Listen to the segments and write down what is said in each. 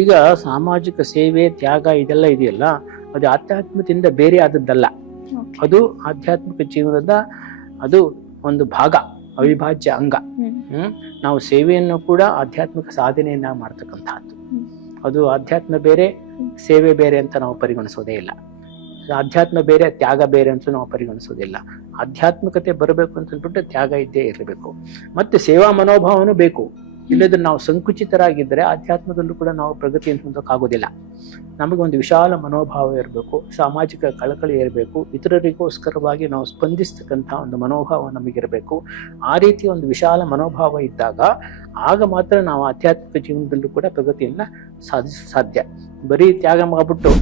ಈಗ ಸಾಮಾಜಿಕ ಸೇವೆ, ತ್ಯಾಗ ಇದೆಲ್ಲ ಇದೆಯಲ್ಲ, ಅದು ಆಧ್ಯಾತ್ಮದಿಂದ ಬೇರೆ ಆದದ್ದಲ್ಲ. Okay. ಅದು ಆಧ್ಯಾತ್ಮಿಕ ಜೀವನದ ಅದು ಒಂದು ಭಾಗ, ಅವಿಭಾಜ್ಯ ಅಂಗ. ನಾವು ಸೇವೆಯನ್ನು ಕೂಡ ಆಧ್ಯಾತ್ಮಿಕ ಸಾಧನೆಯನ್ನ ಮಾಡ್ತಕ್ಕಂಥದ್ದು. ಅದು ಆಧ್ಯಾತ್ಮ ಬೇರೆ, ಸೇವೆ ಬೇರೆ ಅಂತ ನಾವು ಪರಿಗಣಿಸೋದೇ ಇಲ್ಲ. ಆಧ್ಯಾತ್ಮ ಬೇರೆ, ತ್ಯಾಗ ಬೇರೆ ಅಂತ ನಾವು ಪರಿಗಣಿಸೋದಿಲ್ಲ. ಆಧ್ಯಾತ್ಮಿಕತೆ ಬರಬೇಕು ಅಂತ ಅಂದ್ಬಿಟ್ಟು ತ್ಯಾಗ ಇದ್ದೇ ಇರಬೇಕು. ಮತ್ತೆ ಸೇವಾ ಮನೋಭಾವನೂ ಬೇಕು. ಇಲ್ಲದ್ರೆ ನಾವು ಸಂಕುಚಿತರಾಗಿದ್ದರೆ ಆಧ್ಯಾತ್ಮದಲ್ಲೂ ಕೂಡ ನಾವು ಪ್ರಗತಿಯನ್ನು ಹೊಂದೋಕ್ಕಾಗೋದಿಲ್ಲ. ನಮಗೊಂದು ವಿಶಾಲ ಮನೋಭಾವ ಇರಬೇಕು, ಸಾಮಾಜಿಕ ಕಳಕಳಿ ಇರಬೇಕು, ಇತರರಿಗೋಸ್ಕರವಾಗಿ ನಾವು ಸ್ಪಂದಿಸ್ತಕ್ಕಂಥ ಒಂದು ಮನೋಭಾವ ನಮಗಿರಬೇಕು. ಆ ರೀತಿ ಒಂದು ವಿಶಾಲ ಮನೋಭಾವ ಇದ್ದಾಗ ಆಗ ಮಾತ್ರ ನಾವು ಆಧ್ಯಾತ್ಮಿಕ ಜೀವನದಲ್ಲೂ ಕೂಡ ಪ್ರಗತಿಯನ್ನ ಸಾಧ್ಯ. ಬರೀ ತ್ಯಾಗ ಮಾಡ್ಬಿಟ್ಟು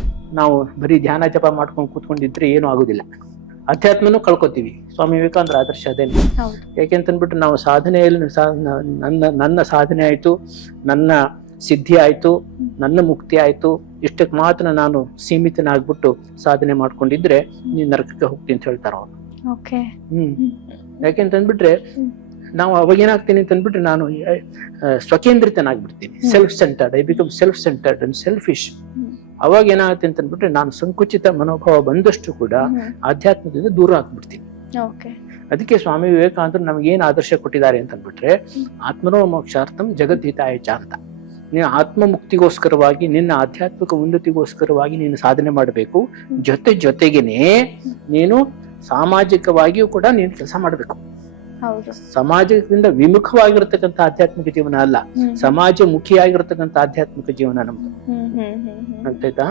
ನಾವು ಬರೀ ಧ್ಯಾನ ಜಪ ಮಾಡ್ಕೊಂಡು ಕೂತ್ಕೊಂಡಿದ್ರೆ ಏನೂ ಆಗುದಿಲ್ಲ, ಅಧ್ಯಾತ್ಮನೂ ಕಳ್ಕೊತೀವಿ. ಸ್ವಾಮಿ ವಿವೇಕಾನಂದರ ಆದರ್ಶ ಅದೇನೆ. ಯಾಕೆಂತಂದ್ಬಿಟ್ಟು ನಾವು ಸಾಧನೆಯಲ್ಲಿ ನನ್ನ ಸಾಧನೆ ಆಯ್ತು, ನನ್ನ ಸಿದ್ಧಿ ಆಯ್ತು, ನನ್ನ ಮುಕ್ತಿ ಆಯ್ತು, ಇಷ್ಟಕ್ಕೆ ಮಾತ್ರ ನಾನು ಸೀಮಿತನಾಗ್ಬಿಟ್ಟು ಸಾಧನೆ ಮಾಡ್ಕೊಂಡಿದ್ರೆ ನೀನ್ ನರಕಕ್ಕೆ ಹೋಗ್ತೀನಿ ಅಂತ ಹೇಳ್ತಾರ ಅವ್ರು. ಯಾಕೆಂತಂದ್ಬಿಟ್ರೆ ನಾವು ಅವಾಗ ಏನಾಗ್ತೀನಿ ಅಂತಂದ್ಬಿಟ್ರೆ ನಾನು ಸ್ವಕೇಂದ್ರಿತನಾಗ್ಬಿಡ್ತೀನಿ. Self centred, I become self centred and selfish. ಅವಾಗ ಏನಾಗುತ್ತೆ ಅಂತಂದ್ಬಿಟ್ರೆ ನಾನು ಸಂಕುಚಿತ ಮನೋಭಾವ ಬಂದಷ್ಟು ಕೂಡ ಆಧ್ಯಾತ್ಮದಿಂದ ದೂರ ಆಗ್ಬಿಡ್ತೀನಿ. ಅದಕ್ಕೆ ಸ್ವಾಮಿ ವಿವೇಕಾನಂದರು ನಮ್ಗೆ ಏನ್ ಆದರ್ಶ ಕೊಟ್ಟಿದ್ದಾರೆ ಅಂತಂದ್ಬಿಟ್ರೆ, ಆತ್ಮನೋ ಮೋಕ್ಷಾರ್ಥಂ ಜಗದ್ಹಿತಾಯ ಚ ಅಂತ. ನೀನು ಆತ್ಮ ಮುಕ್ತಿಗೋಸ್ಕರವಾಗಿ, ನಿನ್ನ ಆಧ್ಯಾತ್ಮಿಕ ಉನ್ನತಿಗೋಸ್ಕರವಾಗಿ ನೀನು ಸಾಧನೆ ಮಾಡಬೇಕು. ಜೊತೆಗೇನೆ ನೀನು ಸಾಮಾಜಿಕವಾಗಿಯೂ ಕೂಡ ನೀನು ಕೆಲಸ ಮಾಡಬೇಕು. ಸಮಾಜದಿಂದ ವಿಮುಖವಾಗಿರ್ತಕ್ಕಂಥ ಆಧ್ಯಾತ್ಮಿಕ ಜೀವನ ಅಲ್ಲ, ಸಮಾಜ ಮುಖಿಯಾಗಿರ್ತಕ್ಕಂಥ ಆಧ್ಯಾತ್ಮಿಕ ಜೀವನ ನಮ್ದು. ಆಗ್ತಾಯ್ತಾ?